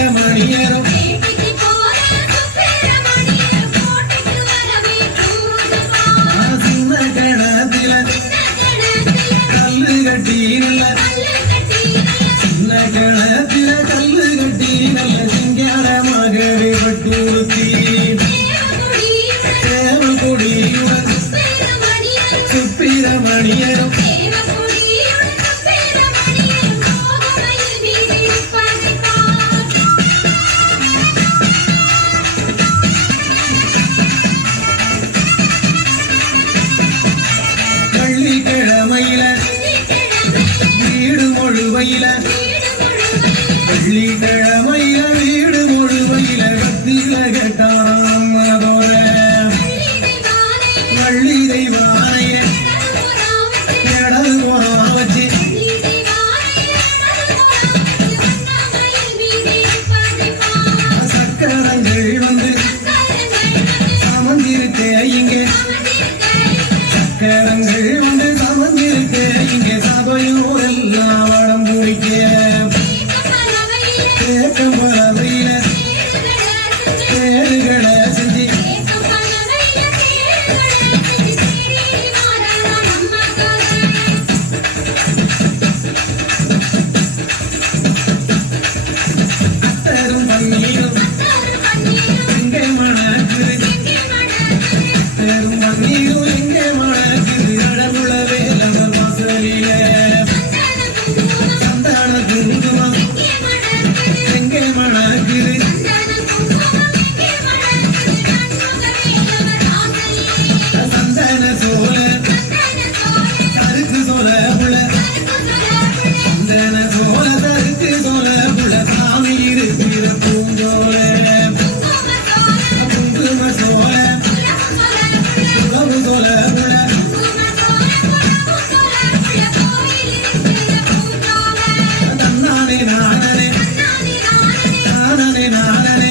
சுப்பிரமணியரும் சின்ன கணத்தில கல்லு கட்டி நல்ல சின்ன கணத்தில கல்லு கட்டி நல்ல சிங்காரமாக பட்டுறுத்தி தேவல் கொடியுடன் சுப்பிரமணியரும் வெள்ளிக்கிழமையில வீடு முழுவையில வெள்ளிக்கிழமையில வீடு முழுவையில கத்தில கேட்டாராம் அதோட வள்ளி தெய்வானைய இடது போறான் வச்சு சக்கரங்கள் வந்து சமந்திருக்கே இங்கே சக்கரங்கள் வந்து சமந்திருக்கே இங்கே சபையோர் எல்லாம் வடம் பிடிக்க கேட்கும் பறவையில பேருகளை செஞ்சு தரும் பன்னீரும் இங்கே மணக்குது தரும் பன்னீரும் இங்கே மணக்குது அழகுல வேலவர் வாசலில சந்தான குங்குமம் எங்கே மணக்குது சந்தன சோல சருக்கு சோல புல சந்தன சோல சருக்கு சோல புல சாமி இருக்கிற பூஞ்சோல குங்கும சோல புலவு சோல புல தன்னானே நானே நானே நானே